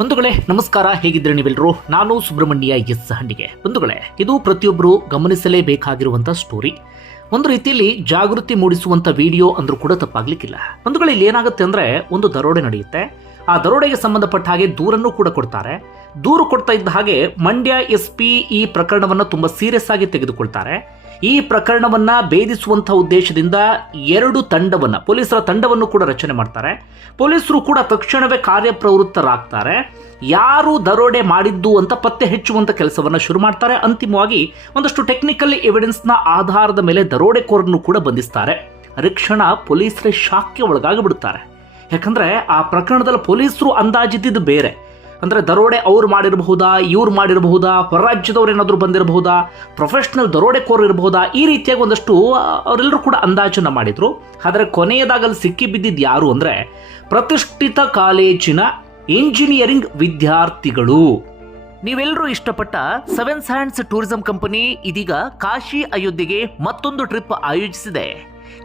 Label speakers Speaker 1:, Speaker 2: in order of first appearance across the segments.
Speaker 1: ಬಂಧುಗಳೇ, ನಮಸ್ಕಾರ. ಹೇಗಿದ್ರೆ ನೀವೆಲ್ಲರೂ? ನಾನು ಸುಬ್ರಹ್ಮಣ್ಯ ಎಸ್ ಹಂಡಿಗೆ. ಬಂಧುಗಳೇ, ಇದು ಪ್ರತಿಯೊಬ್ಬರು ಗಮನಿಸಲೇಬೇಕಾಗಿರುವಂತಹ ಸ್ಟೋರಿ ಒಂದು ರೀತಿಯಲ್ಲಿ ಜಾಗೃತಿ ಮೂಡಿಸುವಂಥ ವಿಡಿಯೋ ಅಂದ್ರೂ ಕೂಡ ತಪ್ಪಾಗ್ಲಿಕ್ಕಿಲ್ಲ. ಬಂಧುಗಳು, ಇಲ್ಲಿ ಏನಾಗುತ್ತೆ ಅಂದ್ರೆ ಒಂದು ದರೋಡೆ ನಡೆಯುತ್ತೆ. ಆ ದರೋಡೆಗೆ ಸಂಬಂಧಪಟ್ಟ ಹಾಗೆ ದೂರನ್ನು ಕೂಡ ಕೊಡ್ತಾರೆ. ದೂರು ಕೊಡ್ತಾ ಇದ್ದ ಹಾಗೆ ಮಂಡ್ಯ ಎಸ್ ಪಿ ಈ ಪ್ರಕರಣವನ್ನು ತುಂಬಾ ಸೀರಿಯಸ್ ಆಗಿ ತೆಗೆದುಕೊಳ್ತಾರೆ. ಈ ಪ್ರಕರಣವನ್ನ ಭೇದಿಸುವಂಥ ಉದ್ದೇಶದಿಂದ ಎರಡು ತಂಡವನ್ನ, ಪೊಲೀಸರ ತಂಡವನ್ನು ಕೂಡ ರಚನೆ ಮಾಡ್ತಾರೆ. ಪೊಲೀಸರು ಕೂಡ ತಕ್ಷಣವೇ ಕಾರ್ಯಪ್ರವೃತ್ತರಾಗ್ತಾರೆ. ಯಾರು ದರೋಡೆ ಮಾಡಿದ್ದು ಅಂತ ಪತ್ತೆ ಹೆಚ್ಚುವಂಥ ಕೆಲಸವನ್ನ ಶುರು ಮಾಡ್ತಾರೆ. ಅಂತಿಮವಾಗಿ ಒಂದಷ್ಟು ಟೆಕ್ನಿಕಲ್ ಎವಿಡೆನ್ಸ್ನ ಆಧಾರದ ಮೇಲೆ ದರೋಡೆಕೋರನ್ನು ಕೂಡ ಬಂಧಿಸ್ತಾರೆ. ರಕ್ಷಣ ಪೊಲೀಸರೇ ಶಾಕ್ಗೆ ಒಳಗಾಗಿಬಿಡುತ್ತಾರೆ ಯಾಕಂದರೆ ಆ ಪ್ರಕರಣದಲ್ಲಿ ಪೊಲೀಸರು ಅಂದಾಜಿದ್ದಿದ್ದು ಬೇರೆ. ಅಂದ್ರೆ ದರೋಡೆ ಅವ್ರು ಮಾಡಿರಬಹುದಾ, ಇವ್ರು ಮಾಡಿರಬಹುದಾ, ಹೊರರಾಜ್ಯದವ್ರು ಏನಾದರೂ ಬಂದಿರಬಹುದಾ ಪ್ರೊಫೆಷ್ನಲ್ ದರೋಡೆಕೋರ್ ಇರಬಹುದಾ, ಈ ರೀತಿಯಾಗಿ ಒಂದಷ್ಟು ಅವರೆಲ್ಲರೂ ಕೂಡ ಅಂದಾಜನ್ನು ಮಾಡಿದರು. ಆದರೆ ಕೊನೆಯದಾಗಲ್ಲಿ ಸಿಕ್ಕಿ ಬಿದ್ದಿದ್ದು ಯಾರು ಅಂದರೆ ಪ್ರತಿಷ್ಠಿತ ಕಾಲೇಜಿನ ಇಂಜಿನಿಯರಿಂಗ್ ವಿದ್ಯಾರ್ಥಿಗಳು. ನೀವೆಲ್ಲರೂ ಇಷ್ಟಪಟ್ಟ ಸೆವೆನ್ ಹ್ಯಾಂಡ್ಸ್ ಟೂರಿಸಂ ಕಂಪನಿ ಇದೀಗ ಕಾಶಿ ಅಯೋಧ್ಯೆಗೆ ಮತ್ತೊಂದು ಟ್ರಿಪ್ ಆಯೋಜಿಸಿದೆ.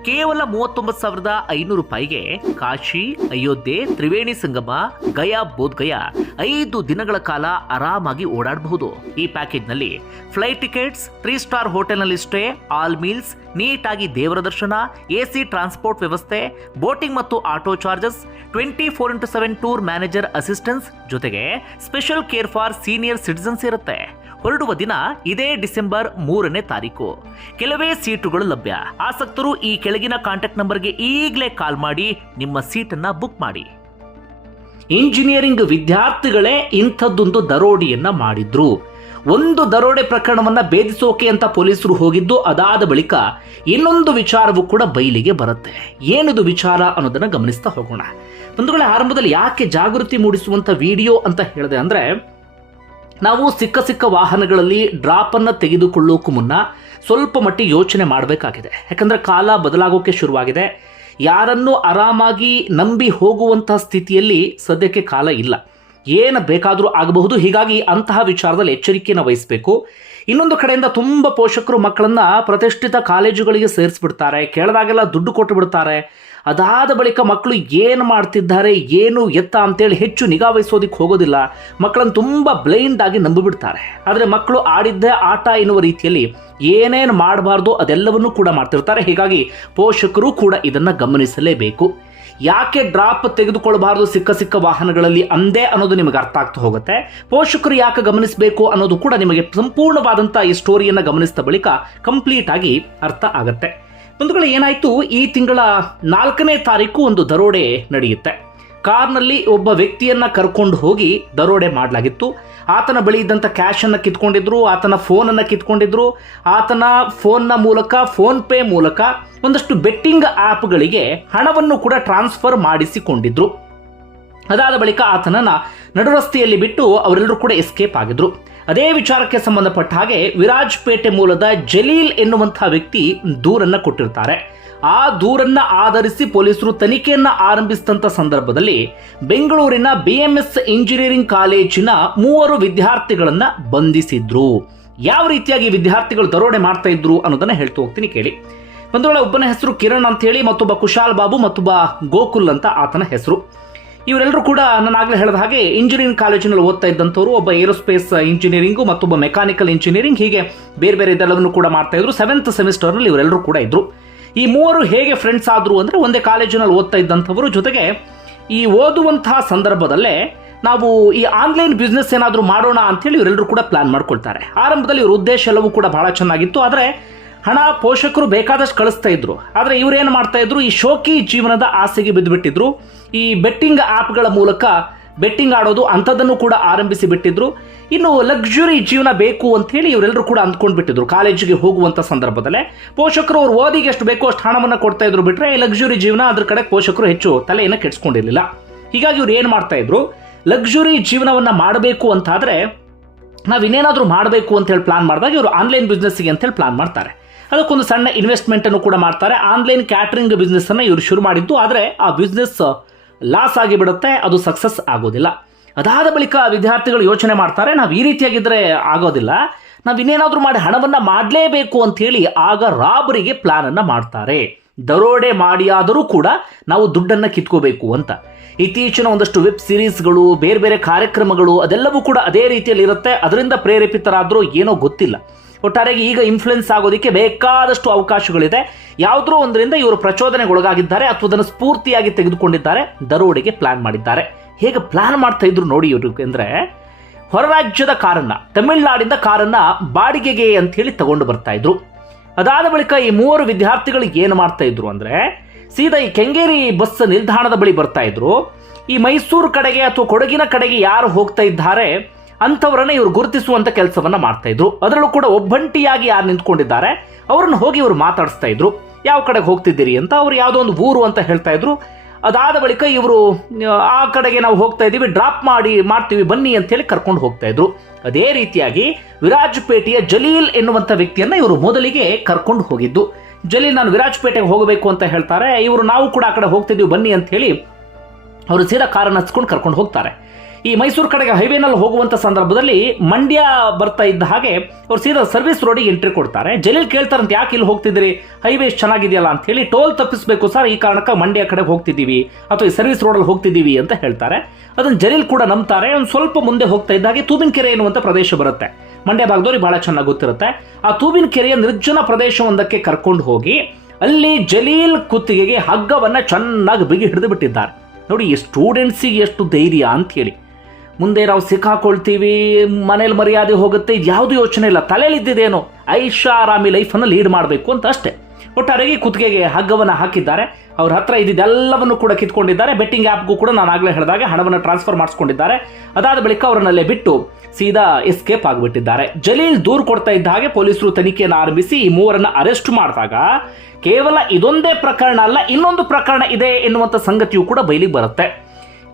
Speaker 1: ಕೇವಲ ಮೂವತ್ತೊಂಬತ್ತು ಸಾವಿರದ ಐನೂರು ರೂಪಾಯಿಗೆ ಕಾಶಿ, ಅಯೋಧ್ಯೆ, ತ್ರಿವೇಣಿ ಸಂಗಮ, ಗಯಾ, ಬೋಧ್ಗಯಾ ಐದು ದಿನಗಳ ಕಾಲ ಆರಾಮಾಗಿ ಓಡಾಡಬಹುದು. ಈ ಪ್ಯಾಕೇಜ್ನಲ್ಲಿ ಫ್ಲೈಟ್ ಟಿಕೆಟ್ಸ್, ತ್ರೀ ಸ್ಟಾರ್ ಹೋಟೆಲ್ನಲ್ಲಿ ಸ್ಟೇ, ಆಲ್ ಮೀಲ್ಸ್, ನೀಟಾಗಿ ದೇವರ ದರ್ಶನ, ಎಸಿ ಟ್ರಾನ್ಸ್ಪೋರ್ಟ್ ವ್ಯವಸ್ಥೆ, ಬೋಟಿಂಗ್ ಮತ್ತು auto charges, twenty four into seven tour manager assistance ಜೊತೆಗೆ special care for senior citizens ಇರುತ್ತೆ. ಹೊರಡುವ ದಿನ ಇದೇ ಡಿಸೆಂಬರ್ ಮೂರನೇ ತಾರೀಕು. ಕೆಲವೇ ಸೀಟುಗಳು ಲಭ್ಯ. ಆಸಕ್ತರು ಈ ಕೆಳಗಿನ ಕಾಂಟ್ಯಾಕ್ಟ್ ನಂಬರ್ಗೆ ಈಗಲೇ ಕಾಲ್ ಮಾಡಿ, ನಿಮ್ಮ ಸೀಟನ್ನು ಬುಕ್ ಮಾಡಿ. ಇಂಜಿನಿಯರಿಂಗ್ ವಿದ್ಯಾರ್ಥಿಗಳೇ ಇಂಥದ್ದೊಂದು ದರೋಡೆಯನ್ನ ಮಾಡಿದ್ರು. ಒಂದು ದರೋಡೆ ಪ್ರಕರಣವನ್ನ ಭೇದಿಸೋಕೆ ಅಂತ ಪೊಲೀಸರು ಹೋಗಿದ್ದು, ಅದಾದ ಬಳಿಕ ಇನ್ನೊಂದು ವಿಚಾರವೂ ಕೂಡ ಬಯಲಿಗೆ ಬರುತ್ತೆ. ಏನಿದು ವಿಚಾರ ಅನ್ನೋದನ್ನ ಗಮನಿಸ್ತಾ ಹೋಗೋಣ. ಬಂಧುಗಳ, ಆರಂಭದಲ್ಲಿ ಯಾಕೆ ಜಾಗೃತಿ ಮೂಡಿಸುವಂತ ವಿಡಿಯೋ ಅಂತ ಹೇಳಿದೆ ಅಂದ್ರೆ ನಾವು ಸಿಕ್ಕ ಸಿಕ್ಕ ವಾಹನಗಳಲ್ಲಿ ಡ್ರಾಪ್ ತೆಗೆದುಕೊಳ್ಳೋಕ್ಕೂ ತೆಗೆದುಕೊಳ್ಳೋಕು ಮುನ್ನ ಸ್ವಲ್ಪ ಮಟ್ಟಿಗೆ ಯೋಚನೆ ಮಾಡಬೇಕಾಗಿದೆ. ಯಾಕಂದರೆ ಕಾಲ ಬದಲಾಗೋಕೆ ಶುರುವಾಗಿದೆ. ಯಾರನ್ನು ಆರಾಮಾಗಿ ನಂಬಿ ಹೋಗುವಂತಹ ಸ್ಥಿತಿಯಲ್ಲಿ ಸದ್ಯಕ್ಕೆ ಕಾಲ ಇಲ್ಲ. ಏನು ಬೇಕಾದರೂ ಆಗಬಹುದು. ಹೀಗಾಗಿ ಅಂತಹ ವಿಚಾರದಲ್ಲಿ ಎಚ್ಚರಿಕೆಯನ್ನು ವಹಿಸಬೇಕು. ಇನ್ನೊಂದು ಕಡೆಯಿಂದ ತುಂಬ ಪೋಷಕರು ಮಕ್ಕಳನ್ನ ಪ್ರತಿಷ್ಠಿತ ಕಾಲೇಜುಗಳಿಗೆ ಸೇರಿಸ್ಬಿಡ್ತಾರೆ. ಕೇಳಿದಾಗೆಲ್ಲ ದುಡ್ಡು ಕೊಟ್ಟು ಬಿಡ್ತಾರೆ ಅದಾದ ಬಳಿಕ ಮಕ್ಕಳು ಏನು ಮಾಡ್ತಿದ್ದಾರೆ, ಏನು ಎತ್ತ ಅಂತೇಳಿ ಹೆಚ್ಚು ನಿಗಾ ವಹಿಸೋದಕ್ಕೆ ಹೋಗೋದಿಲ್ಲ. ಮಕ್ಕಳನ್ನು ತುಂಬ ಬ್ಲೈಂಡ್ ಆಗಿ ನಂಬಿಬಿಡ್ತಾರೆ. ಆದರೆ ಮಕ್ಕಳು ಆಡಿದ್ದೇ ಆಟ ಎನ್ನುವ ರೀತಿಯಲ್ಲಿ ಏನೇನು ಮಾಡಬಾರ್ದು ಅದೆಲ್ಲವನ್ನೂ ಕೂಡ ಮಾಡ್ತಿರ್ತಾರೆ. ಹೀಗಾಗಿ ಪೋಷಕರು ಕೂಡ ಇದನ್ನು ಗಮನಿಸಲೇಬೇಕು. ಯಾಕೆ ಡ್ರಾಪ್ ತೆಗೆದುಕೊಳ್ಳಬಾರದು ಸಿಕ್ಕ ಸಿಕ್ಕ ವಾಹನಗಳಲ್ಲಿ ಅಂದೇ ಅನ್ನೋದು ನಿಮಗೆ ಅರ್ಥ ಆಗ್ತಾ ಹೋಗುತ್ತೆ. ಪೋಷಕರು ಯಾಕೆ ಗಮನಿಸಬೇಕು ಅನ್ನೋದು ಕೂಡ ನಿಮಗೆ ಸಂಪೂರ್ಣವಾದಂಥ ಈ ಸ್ಟೋರಿಯನ್ನು ಗಮನಿಸಿದ ಬಳಿಕ ಕಂಪ್ಲೀಟ್ ಆಗಿ ಅರ್ಥ ಆಗತ್ತೆ. ಬಂಧುಗಳು, ಏನಾಯ್ತು? ಈ ತಿಂಗಳ ನಾಲ್ಕನೇ ತಾರೀಕು ಒಂದು ದರೋಡೆ ನಡೆಯುತ್ತೆ. ಕಾರ್ನಲ್ಲಿ ಒಬ್ಬ ವ್ಯಕ್ತಿಯನ್ನ ಕರ್ಕೊಂಡು ಹೋಗಿ ದರೋಡೆ ಮಾಡಲಾಗಿತ್ತು. ಆತನ ಬಳಿ ಇದ್ದಂಥ ಕ್ಯಾಶ್ ಅನ್ನ ಕಿತ್ಕೊಂಡಿದ್ರು, ಆತನ ಫೋನ್ ಅನ್ನ ಕಿತ್ಕೊಂಡಿದ್ರು. ಆತನ ಫೋನ್ನ ಮೂಲಕ ಫೋನ್ ಪೇ ಮೂಲಕ ಒಂದಷ್ಟು ಬೆಟ್ಟಿಂಗ್ ಆ್ಯಪ್ಗಳಿಗೆ ಹಣವನ್ನು ಕೂಡ ಟ್ರಾನ್ಸ್ಫರ್ ಮಾಡಿಸಿಕೊಂಡಿದ್ರು. ಅದಾದ ಬಳಿಕ ಆತನನ್ನ ನಡುರಸ್ತೆಯಲ್ಲಿ ಬಿಟ್ಟು ಅವರೆಲ್ಲರೂ ಕೂಡ ಎಸ್ಕೇಪ್ ಆಗಿದ್ರು. ಅದೇ ವಿಚಾರಕ್ಕೆ ಸಂಬಂಧಪಟ್ಟ ಹಾಗೆ ವಿರಾಜ್ಪೇಟೆ ಮೂಲದ ಜಲೀಲ್ ಎನ್ನುವಂತಹ ವ್ಯಕ್ತಿ ದೂರನ್ನ ಕೊಟ್ಟಿರ್ತಾರೆ. ಆ ದೂರನ್ನ ಆಧರಿಸಿ ಪೊಲೀಸರು ತನಿಖೆಯನ್ನ ಆರಂಭಿಸಿದಂತ ಸಂದರ್ಭದಲ್ಲಿ ಬೆಂಗಳೂರಿನ ಬಿಎಂಎಸ್ ಇಂಜಿನಿಯರಿಂಗ್ ಕಾಲೇಜಿನ ಮೂವರು ವಿದ್ಯಾರ್ಥಿಗಳನ್ನ ಬಂಧಿಸಿದ್ರು. ಯಾವ ರೀತಿಯಾಗಿ ವಿದ್ಯಾರ್ಥಿಗಳು ದರೋಡೆ ಮಾಡ್ತಾ ಇದ್ರು ಅನ್ನೋದನ್ನ ಹೇಳ್ತಾ ಹೋಗ್ತೀನಿ ಕೇಳಿ. ಒಂದು ವೇಳೆ ಒಬ್ಬನ ಹೆಸರು ಕಿರಣ್ ಅಂತ ಹೇಳಿ, ಮತ್ತೊಬ್ಬ ಕುಶಾಲ್ ಬಾಬು, ಮತ್ತೊಬ್ಬ ಗೋಕುಲ್ ಅಂತ ಆತನ ಹೆಸರು. ಇವರೆಲ್ಲರೂ ಕೂಡ ನಾನು ಆಗಲೇ ಹೇಳಿದ ಹಾಗೆ ಇಂಜಿನಿಯರಿಂಗ್ ಕಾಲೇಜಿನಲ್ಲಿ ಓದ್ತಾ ಇದ್ದಂಥವ್ರು, ಒಬ್ಬ ಏರೋಸ್ಪೇಸ್ ಇಂಜಿನಿಯರಿಂಗು ಮತ್ತೊಬ್ಬ ಮೆಕ್ಯಾನಿಕಲ್ ಇಂಜಿನಿಯರಿಂಗ್ ಹೀಗೆ ಬೇರೆ ಬೇರೆ ಇದೆಲ್ಲವನ್ನು ಕೂಡ ಮಾಡ್ತಾ ಇದ್ರು. ಸೆವೆಂತ್ ಸೆಮಿಸ್ಟರ್ನಲ್ಲಿ ಇವರೆಲ್ಲರೂ ಕೂಡ ಇದ್ರು. ಈ ಮೂವರು ಹೇಗೆ ಫ್ರೆಂಡ್ಸ್ ಆದ್ರು ಅಂದ್ರೆ ಒಂದೇ ಕಾಲೇಜಿನಲ್ಲಿ ಓದ್ತಾ ಇದ್ದಂಥವರು ಜೊತೆಗೆ ಈ ಓದುವಂತಹ ಸಂದರ್ಭದಲ್ಲೇ ನಾವು ಈ ಆನ್ಲೈನ್ ಬಿಸ್ನೆಸ್ ಏನಾದರೂ ಮಾಡೋಣ ಅಂತೇಳಿ ಇವರೆಲ್ಲರೂ ಕೂಡ ಪ್ಲಾನ್ ಮಾಡ್ಕೊಳ್ತಾರೆ. ಆರಂಭದಲ್ಲಿ ಇವ್ರ ಉದ್ದೇಶ ಎಲ್ಲವೂ ಕೂಡ ಬಹಳ ಚೆನ್ನಾಗಿತ್ತು. ಆದರೆ ಹಣ ಪೋಷಕರು ಬೇಕಾದಷ್ಟು ಕಳಿಸ್ತಾ ಇದ್ರು. ಆದರೆ ಇವರೇನು ಮಾಡ್ತಾ ಇದ್ರು? ಈ ಶೋಕಿ ಜೀವನದ ಆಸೆಗೆ ಬಿದ್ದುಬಿಟ್ಟಿದ್ರು ಈ ಬೆಟ್ಟಿಂಗ್ ಆ್ಯಪ್ಗಳ ಮೂಲಕ ಬೆಟ್ಟಿಂಗ್ ಆಡೋದು ಅಂಥದ್ದನ್ನು ಕೂಡ ಆರಂಭಿಸಿ ಬಿಟ್ಟಿದ್ರು. ಇನ್ನು ಲಕ್ಸುರಿ ಜೀವನ ಬೇಕು ಅಂತ ಹೇಳಿ ಇವರೆಲ್ಲರೂ ಕೂಡ ಅಂದ್ಕೊಂಡು ಬಿಟ್ಟಿದ್ರು. ಕಾಲೇಜಿಗೆ ಹೋಗುವಂಥ ಸಂದರ್ಭದಲ್ಲೇ ಪೋಷಕರು ಅವರು ಓದಿಗೆ ಎಷ್ಟು ಬೇಕೋ ಅಷ್ಟು ಹಣವನ್ನು ಕೊಡ್ತಾ ಇದ್ರು ಈ ಲಕ್ಸುರಿ ಜೀವನ ಅದ್ರ ಕಡೆ ಪೋಷಕರು ಹೆಚ್ಚು ತಲೆಯನ್ನು ಕೆಡಿಸ್ಕೊಂಡಿರಲಿಲ್ಲ. ಹೀಗಾಗಿ ಇವ್ರು ಏನು ಮಾಡ್ತಾ ಇದ್ರು? ಲಕ್ಸುರಿ ಜೀವನವನ್ನ ಮಾಡಬೇಕು ಅಂತಾದರೆ ನಾವು ಇನ್ನೇನಾದರೂ ಮಾಡಬೇಕು ಅಂತ ಹೇಳಿ ಪ್ಲಾನ್ ಮಾಡಿದಾಗ ಇವರು ಆನ್ಲೈನ್ ಬಿಸ್ನೆಸ್ಸಿಗೆ ಅಂತೇಳಿ ಪ್ಲಾನ್ ಮಾಡ್ತಾರೆ. ಅದಕ್ಕೊಂದು ಸಣ್ಣ ಇನ್ವೆಸ್ಟ್ಮೆಂಟ್ ಅನ್ನು ಕೂಡ ಮಾಡ್ತಾರೆ. ಆನ್ಲೈನ್ ಕ್ಯಾಟ್ರಿಂಗ್ ಬಿಸ್ನೆಸ್ ಅನ್ನು ಇವರು ಶುರು ಮಾಡಿದ್ದು. ಆದರೆ ಆ ಬಿಸ್ನೆಸ್ ಲಾಸ್ ಆಗಿಬಿಡುತ್ತೆ, ಅದು ಸಕ್ಸಸ್ ಆಗೋದಿಲ್ಲ. ಅದಾದ ಬಳಿಕ ವಿದ್ಯಾರ್ಥಿಗಳು ಯೋಚನೆ ಮಾಡ್ತಾರೆ, ನಾವು ಈ ರೀತಿಯಾಗಿದ್ದರೆ ಆಗೋದಿಲ್ಲ, ನಾವು ಇನ್ನೇನಾದರೂ ಮಾಡಿ ಹಣವನ್ನು ಮಾಡಲೇಬೇಕು ಅಂತ ಹೇಳಿ ಆಗ ರಾಬರಿಗೆ ಪ್ಲಾನನ್ನು ಮಾಡ್ತಾರೆ. ದರೋಡೆ ಮಾಡಿಯಾದರೂ ಕೂಡ ನಾವು ದುಡ್ಡನ್ನು ಕಿತ್ಕೋಬೇಕು ಅಂತ. ಇತ್ತೀಚಿನ ಒಂದಷ್ಟು ವೆಬ್ ಸೀರೀಸ್ಗಳು, ಬೇರೆ ಬೇರೆ ಕಾರ್ಯಕ್ರಮಗಳು, ಅದೆಲ್ಲವೂ ಕೂಡ ಅದೇ ರೀತಿಯಲ್ಲಿ ಇರುತ್ತೆ. ಅದರಿಂದ ಪ್ರೇರೇಪಿತರಾದರೂ ಏನೋ ಗೊತ್ತಿಲ್ಲ. ಒಟ್ಟಾರೆಗೆ ಈಗ ಇನ್ಫ್ಲುಯೆನ್ಸ್ ಆಗೋದಕ್ಕೆ ಬೇಕಾದಷ್ಟು ಅವಕಾಶಗಳಿದೆ. ಯಾವುದೋ ಒಂದರಿಂದ ಇವರು ಪ್ರಚೋದನೆಗೊಳಗಾಗಿದ್ದಾರೆ ಅಥವಾ ಅದನ್ನು ಸ್ಫೂರ್ತಿಯಾಗಿ ತೆಗೆದುಕೊಂಡಿದ್ದಾರೆ, ದರೋಡೆಗೆ ಪ್ಲಾನ್ ಮಾಡಿದ್ದಾರೆ. ಹೇಗೆ ಪ್ಲಾನ್ ಮಾಡ್ತಾ ಇದ್ರು ನೋಡಿ ಇವರು ಅಂದ್ರೆ ಹೊರ ರಾಜ್ಯದ ಕಾರನ್ನ, ತಮಿಳುನಾಡಿಂದ ಕಾರನ್ನ ಬಾಡಿಗೆಗೆ ಅಂತ ಹೇಳಿ ತಗೊಂಡು ಬರ್ತಾ ಇದ್ರು. ಅದಾದ ಬಳಿಕ ಈ ಮೂವರು ವಿದ್ಯಾರ್ಥಿಗಳು ಏನು ಮಾಡ್ತಾ ಇದ್ರು ಅಂದ್ರೆ, ಸೀದಾ ಈ ಕೆಂಗೇರಿ ಬಸ್ ನಿಲ್ದಾಣದ ಬಳಿ ಬರ್ತಾ ಇದ್ರು. ಈ ಮೈಸೂರು ಕಡೆಗೆ ಅಥವಾ ಕೊಡಗಿನ ಕಡೆಗೆ ಯಾರು ಹೋಗ್ತಾ ಇದ್ದಾರೆ ಅಂಥವರನ್ನ ಇವರು ಗುರುತಿಸುವಂತ ಕೆಲಸವನ್ನ ಮಾಡ್ತಾ ಇದ್ರು. ಅದರಲ್ಲೂ ಕೂಡ ಒಬ್ಬಂಟಿಯಾಗಿ ಯಾರು ನಿಂತ್ಕೊಂಡಿದ್ದಾರೆ, ಅವರನ್ನು ಹೋಗಿ ಇವರು ಮಾತಾಡಿಸ್ತಾ ಇದ್ರು. ಯಾವ ಕಡೆಗೆ ಹೋಗ್ತಿದ್ದೀರಿ ಅಂತ ಅವ್ರು ಯಾವುದೋ ಒಂದು ಊರು ಅಂತ ಹೇಳ್ತಾ ಇದ್ರು. ಅದಾದ ಬಳಿಕ ಇವರು, ಆ ಕಡೆಗೆ ನಾವು ಹೋಗ್ತಾ ಇದ್ದೀವಿ ಡ್ರಾಪ್ ಮಾಡಿ, ಮಾಡ್ತೀವಿ, ಬನ್ನಿ ಅಂತ ಹೇಳಿ ಕರ್ಕೊಂಡು ಹೋಗ್ತಾ ಇದ್ರು. ಅದೇ ರೀತಿಯಾಗಿ ವಿರಾಜಪೇಟೆಯ ಜಲೀಲ್ ಎನ್ನುವಂತ ವ್ಯಕ್ತಿಯನ್ನ ಇವರು ಮೊದಲಿಗೆ ಕರ್ಕೊಂಡು ಹೋಗಿದ್ದು. ಜಲೀಲ್ ನಾನು ವಿರಾಜಪೇಟೆಗೆ ಹೋಗಬೇಕು ಅಂತ ಹೇಳ್ತಾರೆ, ಇವರು ನಾವು ಕೂಡ ಆ ಕಡೆ ಹೋಗ್ತಿದ್ದೀವಿ, ಬನ್ನಿ ಅಂತ ಹೇಳಿ ಅವರು ಸೀದಾ ಕಾರನ್ನು ಹಚ್ಕೊಂಡು ಕರ್ಕೊಂಡು ಹೋಗ್ತಾರೆ. ಈ ಮೈಸೂರು ಕಡೆಗೆ ಹೈವೇನಲ್ಲಿ ಹೋಗುವಂತ ಸಂದರ್ಭದಲ್ಲಿ ಮಂಡ್ಯ ಬರ್ತಾ ಇದ್ದ ಹಾಗೆ ಅವ್ರು ಸೀದಾ ಸರ್ವಿಸ್ ರೋಡಿಗೆ ಎಂಟ್ರಿ ಕೊಡ್ತಾರೆ. ಜಲೀಲ್ ಕೇಳ್ತಾರಂತೆ, ಯಾಕೆ ಇಲ್ಲಿ ಹೋಗ್ತಿದ್ದೀರಿ ಹೈವೇ ಚೆನ್ನಾಗಿದೆಯಲ್ಲ ಅಂತ ಹೇಳಿ ಟೋಲ್ ತಪ್ಪಿಸ್ಬೇಕು ಸರ್, ಈ ಕಾರಣಕ್ಕೆ ಮಂಡ್ಯ ಕಡೆ ಹೋಗ್ತಿದ್ದೀವಿ ಅಥವಾ ಈ ಸರ್ವಿಸ್ ರೋಡಲ್ಲಿ ಹೋಗ್ತಿದ್ದೀವಿ ಅಂತ ಹೇಳ್ತಾರೆ. ಅದನ್ನ ಜಲೀಲ್ ಕೂಡ ನಂಬ್ತಾರೆ. ಒಂದು ಸ್ವಲ್ಪ ಮುಂದೆ ಹೋಗ್ತಾ ಇದ್ದ ಹಾಗೆ ತೂಬಿನಕೆರೆ ಎನ್ನುವಂಥ ಪ್ರದೇಶ ಬರುತ್ತೆ. ಮಂಡ್ಯ ಭಾಗದವ್ರಿಗೆ ಬಹಳ ಚೆನ್ನಾಗಿ ಗೊತ್ತಿರುತ್ತೆ. ಆ ತೂಬಿನಕೆರೆಯ ನಿರ್ಜನ ಪ್ರದೇಶವೊಂದಕ್ಕೆ ಕರ್ಕೊಂಡು ಹೋಗಿ ಅಲ್ಲಿ ಜಲೀಲ್ ಕುತ್ತಿಗೆಗೆ ಹಗ್ಗವನ್ನ ಚೆನ್ನಾಗಿ ಬಿಗಿ ಹಿಡಿದು ಬಿಟ್ಟಿದ್ದಾರೆ. ನೋಡಿ, ಈ ಸ್ಟೂಡೆಂಟ್ಸಿಗೆ ಎಷ್ಟು ಧೈರ್ಯ ಅಂತ ಹೇಳಿ. ಮುಂದೆ ನಾವು ಸಿಕ್ಕಾಕೊಳ್ತೀವಿ ಮನೇಲಿ ಮರ್ಯಾದೆ ಹೋಗುತ್ತೆ ಯಾವುದು ಯೋಚನೆ ಇಲ್ಲ ತಲೆಯಲ್ಲಿದ್ದೇನು ಐಷಾರಾಮಿ ಲೈಫನ್ನು ಲೀಡ್ ಮಾಡಬೇಕು ಅಂತ ಅಷ್ಟೇ. ಒಟ್ಟಾರೆಗೆ ಕುತ್ತಿಗೆಗೆ ಹಗ್ಗವನ್ನು ಹಾಕಿದ್ದಾರೆ, ಅವ್ರ ಹತ್ರ ಇದ್ದಿದ್ದೆಲ್ಲವನ್ನು ಕೂಡ ಕಿತ್ಕೊಂಡಿದ್ದಾರೆ ಬೆಟ್ಟಿಂಗ್ ಆ್ಯಪ್ಗೂ ಕೂಡ ನಾನು ಆಗಲೇ ಹೇಳಿದಾಗೆ ಹಣವನ್ನು ಟ್ರಾನ್ಸ್ಫರ್ ಮಾಡಿಸ್ಕೊಂಡಿದ್ದಾರೆ. ಅದಾದ ಬಳಿಕ ಅವರನ್ನಲ್ಲೇ ಬಿಟ್ಟು ಸೀದಾ ಎಸ್ಕೇಪ್ ಆಗಿಬಿಟ್ಟಿದ್ದಾರೆ. ಜಲೀಲ್ ದೂರು ಕೊಡ್ತಾ ಇದ್ದ ಹಾಗೆ ಪೊಲೀಸರು ತನಿಖೆಯನ್ನು ಆರಂಭಿಸಿ ಈ ಮೂವರನ್ನು ಅರೆಸ್ಟ್ ಮಾಡಿದಾಗ ಕೇವಲ ಇದೊಂದೇ ಪ್ರಕರಣ ಅಲ್ಲ, ಇನ್ನೊಂದು ಪ್ರಕರಣ ಇದೆ ಎನ್ನುವಂಥ ಸಂಗತಿಯು ಕೂಡ ಬಯಲಿಗೆ ಬರುತ್ತೆ.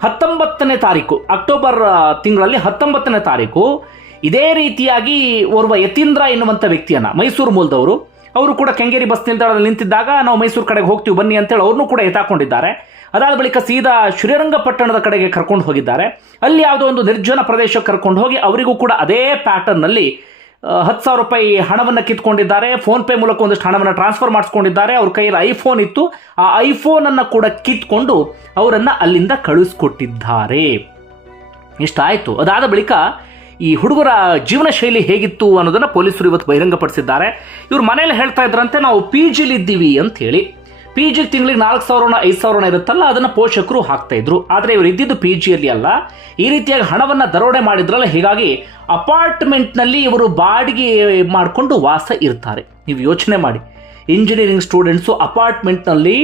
Speaker 1: ಹತ್ತೊಂಬತ್ತನೇ ತಾರೀಕು, ಅಕ್ಟೋಬರ್ ತಿಂಗಳಲ್ಲಿ ಹತ್ತೊಂಬತ್ತನೇ ತಾರೀಕು, ಇದೇ ರೀತಿಯಾಗಿ ಓರ್ವ ಯತೀಂದ್ರ ಎನ್ನುವಂಥ ವ್ಯಕ್ತಿಯನ್ನು, ಮೈಸೂರು ಮೂಲದವರು, ಅವರು ಕೂಡ ಕೆಂಗೇರಿ ಬಸ್ ನಿಲ್ದಾಣದಲ್ಲಿ ನಿಂತಿದ್ದಾಗ ನಾವು ಮೈಸೂರು ಕಡೆಗೆ ಹೋಗ್ತೀವಿ, ಬನ್ನಿ ಅಂತೇಳಿ ಅವ್ರನ್ನೂ ಕೂಡ ಎತ್ತಾಕೊಂಡಿದ್ದಾರೆ ಅದಾದ ಬಳಿಕ ಸೀದಾ ಶ್ರೀರಂಗಪಟ್ಟಣದ ಕಡೆಗೆ ಕರ್ಕೊಂಡು ಹೋಗಿದ್ದಾರೆ. ಅಲ್ಲಿ ಯಾವುದೋ ಒಂದು ನಿರ್ಜನ ಪ್ರದೇಶಕ್ಕೆ ಕರ್ಕೊಂಡು ಹೋಗಿ ಅವರಿಗೂ ಕೂಡ ಅದೇ ಪ್ಯಾಟರ್ನ್ನಲ್ಲಿ ಹತ್ತು ಸಾವಿರ ರೂಪಾಯಿ ಹಣವನ್ನು ಕಿತ್ಕೊಂಡಿದ್ದಾರೆ. ಫೋನ್ ಪೇ ಮೂಲಕ ಒಂದಷ್ಟು ಹಣವನ್ನು ಟ್ರಾನ್ಸ್ಫರ್ ಮಾಡಿಸ್ಕೊಂಡಿದ್ದಾರೆ. ಅವ್ರ ಕೈಯಲ್ಲಿ ಐಫೋನ್ ಇತ್ತು. ಆ ಐಫೋನ್ ಅನ್ನ ಕೂಡ ಕಿತ್ಕೊಂಡು ಅವರನ್ನು ಅಲ್ಲಿಂದ ಕಳಿಸ್ಕೊಟ್ಟಿದ್ದಾರೆ ಇಷ್ಟಾಯಿತು. ಅದಾದ ಬಳಿಕ ಈ ಹುಡುಗರ ಜೀವನ ಶೈಲಿ ಹೇಗಿತ್ತು ಅನ್ನೋದನ್ನ ಪೊಲೀಸರು ಇವತ್ತು ಬಹಿರಂಗಪಡಿಸಿದ್ದಾರೆ. ಇವ್ರ ಮನೇಲಿ ಹೇಳ್ತಾ ಇದ್ರಂತೆ, ನಾವು ಪಿ ಜಿಲಿದ್ದೀವಿ ಅಂತ ಹೇಳಿ ಪಿ ಜಿ ತಿಂಗಳಿಗೆ ನಾಲ್ಕು ಸಾವಿರನ, ಐದು ಸಾವಿರನ ಇರುತ್ತಲ್ಲ, ಅದನ್ನು ಪೋಷಕರು ಹಾಕ್ತಾ ಇದ್ರು. ಆದರೆ ಇವರು ಇದ್ದಿದ್ದು ಪಿ ಜಿಯಲ್ಲಿ ಅಲ್ಲ ಈ ರೀತಿಯಾಗಿ ಹಣವನ್ನು ದರೋಡೆ ಮಾಡಿದ್ರಲ್ಲ, ಹೀಗಾಗಿ ಅಪಾರ್ಟ್ಮೆಂಟ್ನಲ್ಲಿ ಇವರು ಬಾಡಿಗೆ ಮಾಡಿಕೊಂಡು ವಾಸ ಇರ್ತಾರೆ. ನೀವು ಯೋಚನೆ ಮಾಡಿ. ಇಂಜಿನಿಯರಿಂಗ್ ಸ್ಟೂಡೆಂಟ್ಸು ಅಪಾರ್ಟ್ಮೆಂಟ್ನಲ್ಲಿ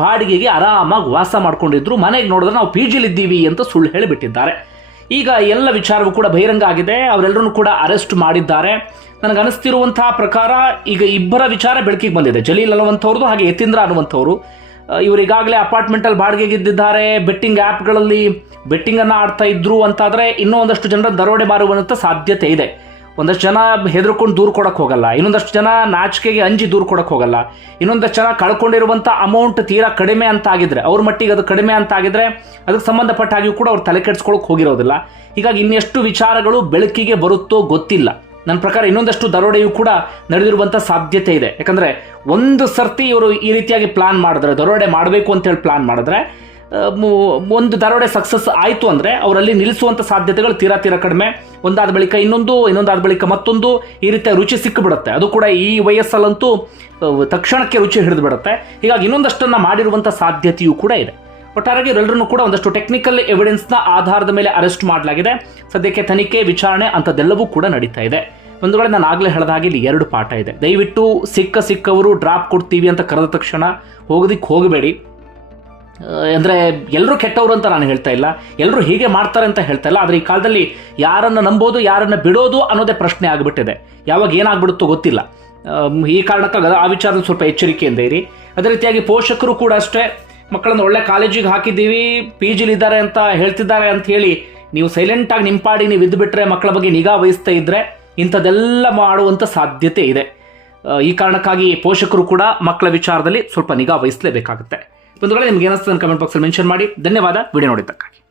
Speaker 1: ಬಾಡಿಗೆಗೆ ಆರಾಮಾಗಿ ವಾಸ ಮಾಡ್ಕೊಂಡಿದ್ರು. ಮನೆಗೆ ನೋಡಿದ್ರೆ ನಾವು ಪಿ ಜಿಲಿದ್ದೀವಿ ಅಂತ ಸುಳ್ಳು ಹೇಳಿಬಿಟ್ಟಿದ್ದಾರೆ. ಈಗ ಎಲ್ಲ ವಿಚಾರವೂ ಕೂಡ ಬಹಿರಂಗ ಆಗಿದೆ. ಅವರೆಲ್ಲರನ್ನು ಕೂಡ ಅರೆಸ್ಟ್ ಮಾಡಿದ್ದಾರೆ. ನನಗೆ ಅನಿಸ್ತಿರುವಂತಹ ಪ್ರಕಾರ ಈಗ ಇಬ್ಬರ ವಿಚಾರ ಬೆಳಕಿಗೆ ಬಂದಿದೆ. ಜಲೀಲ್ ಅನ್ನುವಂಥವ್ರದ್ದು ಹಾಗೆ ಯತೀಂದ್ರ ಅನ್ನುವಂಥವ್ರು. ಇವರು ಈಗಾಗಲೇ ಅಪಾರ್ಟ್ಮೆಂಟಲ್ಲಿ ಬಾಡಿಗೆಗಿದ್ದಿದ್ದಾರೆ ಬೆಟ್ಟಿಂಗ್ ಆ್ಯಪ್ಗಳಲ್ಲಿ ಬೆಟ್ಟಿಂಗನ್ನು ಆಡ್ತಾ ಇದ್ರು ಅಂತಾದರೆ ಇನ್ನೂ ಒಂದಷ್ಟು ಜನರ ದರೋಡೆ ಮಾರುವಂಥ ಸಾಧ್ಯತೆ ಇದೆ. ಒಂದಷ್ಟು ಜನ ಹೆದರ್ಕೊಂಡು ದೂರ ಕೊಡಕ್ಕೆ ಹೋಗಲ್ಲ, ಇನ್ನೊಂದಷ್ಟು ಜನ ನಾಚಿಕೆಗೆ ಅಂಜಿ ದೂರ ಕೊಡಕ್ಕೆ ಹೋಗಲ್ಲ, ಇನ್ನೊಂದಷ್ಟು ಜನ ಕಳ್ಕೊಂಡಿರುವಂಥ ಅಮೌಂಟ್ ತೀರಾ ಕಡಿಮೆ ಅಂತ ಆಗಿದ್ರೆ, ಅವ್ರ ಮಟ್ಟಿಗೆ ಅದು ಕಡಿಮೆ ಅಂತ ಆಗಿದ್ರೆ ಅದಕ್ಕೆ ಸಂಬಂಧಪಟ್ಟ ಹಾಗೆಯೂ ಕೂಡ ಅವ್ರು ತಲೆ ಕೆಡ್ಸ್ಕೊಳಕ್ಕೆ ಹೋಗಿರೋದಿಲ್ಲ. ಹೀಗಾಗಿ ಇನ್ನೆಷ್ಟು ವಿಚಾರಗಳು ಬೆಳಕಿಗೆ ಬರುತ್ತೋ ಗೊತ್ತಿಲ್ಲ. ನನ್ನ ಪ್ರಕಾರ ಇನ್ನೊಂದಷ್ಟು ದರೋಡೆಯೂ ಕೂಡ ನಡೆದಿರುವಂಥ ಸಾಧ್ಯತೆ ಇದೆ. ಯಾಕಂದರೆ ಒಂದು ಸರ್ತಿ ಇವರು ಈ ರೀತಿಯಾಗಿ ಪ್ಲಾನ್ ಮಾಡಿದ್ರೆ, ದರೋಡೆ ಮಾಡಬೇಕು ಅಂತೇಳಿ ಪ್ಲಾನ್ ಮಾಡಿದ್ರೆ ಒಂದು ದರೋಡೆ ಸಕ್ಸಸ್ ಆಯಿತು ಅಂದರೆ ಅವರಲ್ಲಿ ನಿಲ್ಲಿಸುವಂಥ ಸಾಧ್ಯತೆಗಳು ತೀರಾ ತೀರಾ ಕಡಿಮೆ. ಒಂದಾದ ಬಳಿಕ ಇನ್ನೊಂದು, ಇನ್ನೊಂದಾದ ಬಳಿಕ ಮತ್ತೊಂದು ಈ ರೀತಿಯ ರುಚಿ ಸಿಕ್ಕಿಬಿಡುತ್ತೆ. ಅದು ಕೂಡ ಈ ವಯಸ್ಸಲ್ಲಂತೂ ತಕ್ಷಣಕ್ಕೆ ರುಚಿ ಹಿಡಿದು ಬಿಡುತ್ತೆ ಹೀಗಾಗಿ ಇನ್ನೊಂದಷ್ಟನ್ನು ಮಾಡಿರುವಂಥ ಸಾಧ್ಯತೆಯೂ ಕೂಡ ಇದೆ. ಒಟ್ಟಾರಾಗಿ ಇವರೆಲ್ಲರನ್ನು ಕೂಡ ಒಂದಷ್ಟು ಟೆಕ್ನಿಕಲ್ ಎವಿಡೆನ್ಸ್ನ ಆಧಾರದ ಮೇಲೆ ಅರೆಸ್ಟ್ ಮಾಡಲಾಗಿದೆ. ಸದ್ಯಕ್ಕೆ ತನಿಖೆ, ವಿಚಾರಣೆ ಅಂಥದ್ದೆಲ್ಲವೂ ಕೂಡ ನಡೀತಾ ಇದೆ. ಒಂದು ವೇಳೆ ನಾನು ಆಗಲೇ ಹಾಗೆ ಇಲ್ಲಿ ಎರಡು ಪಾಠ ಇದೆ. ದಯವಿಟ್ಟು ಸಿಕ್ಕ ಸಿಕ್ಕವರು ಡ್ರಾಪ್ ಕೊಡ್ತೀವಿ ಅಂತ ಕರೆದ ತಕ್ಷಣ ಹೋಗೋದಿಕ್ಕೆ ಹೋಗಬೇಡಿ. ಅಂದರೆ ಎಲ್ಲರೂ ಕೆಟ್ಟವರು ಅಂತ ನಾನು ಹೇಳ್ತಾ ಇಲ್ಲ. ಎಲ್ಲರೂ ಹೀಗೆ ಮಾಡ್ತಾರೆ ಅಂತ ಹೇಳ್ತಾ ಇಲ್ಲ. ಆದರೆ ಈ ಕಾಲದಲ್ಲಿ ಯಾರನ್ನು ನಂಬೋದು, ಯಾರನ್ನು ಬಿಡೋದು ಅನ್ನೋದೇ ಪ್ರಶ್ನೆ ಆಗಿಬಿಟ್ಟಿದೆ. ಯಾವಾಗ ಏನಾಗ್ಬಿಡುತ್ತೋ ಗೊತ್ತಿಲ್ಲ. ಈ ಕಾರಣಕ್ಕಾಗಿ ಆ ವಿಚಾರದಲ್ಲಿ ಸ್ವಲ್ಪ ಎಚ್ಚರಿಕೆಯಿಂದ ಇರಿ. ಅದೇ ರೀತಿಯಾಗಿ ಪೋಷಕರು ಕೂಡ ಅಷ್ಟೇ. ಮಕ್ಕಳನ್ನ ಒಳ್ಳೆ ಕಾಲೇಜಿಗೆ ಹಾಕಿದ್ದೀವಿ, ಪಿ ಜಿಲಿದ್ದಾರೆ ಅಂತ ಹೇಳ್ತಿದ್ದಾರೆ ಅಂತ ಹೇಳಿ ನೀವು ಸೈಲೆಂಟಾಗಿ ನಿಂಪಾಡಿ ನೀವು ಇದ್ದುಬಿಟ್ರೆ ಮಕ್ಕಳ ಬಗ್ಗೆ ನಿಗಾ ವಹಿಸ್ತಾ ಇದ್ದರೆ ಇಂಥದ್ದೆಲ್ಲ ಮಾಡುವಂಥ ಸಾಧ್ಯತೆ ಇದೆ. ಈ ಕಾರಣಕ್ಕಾಗಿ ಪೋಷಕರು ಕೂಡ ಮಕ್ಕಳ ವಿಚಾರದಲ್ಲಿ ಸ್ವಲ್ಪ ನಿಗಾ ವಹಿಸಲೇಬೇಕಾಗುತ್ತೆ. ವೇಳೆ ನಿಮ್ಗೆ ಏನಿಸ್ತದೆ ಕಮೆಂಟ್ ಬಾಕ್ಸಲ್ಲಿ ಮೆನ್ಷನ್ ಮಾಡಿ. ಧನ್ಯವಾದ. ವಿಡಿಯೋ ನೋಡಿದ್ದಕ್ಕಾಗಿ.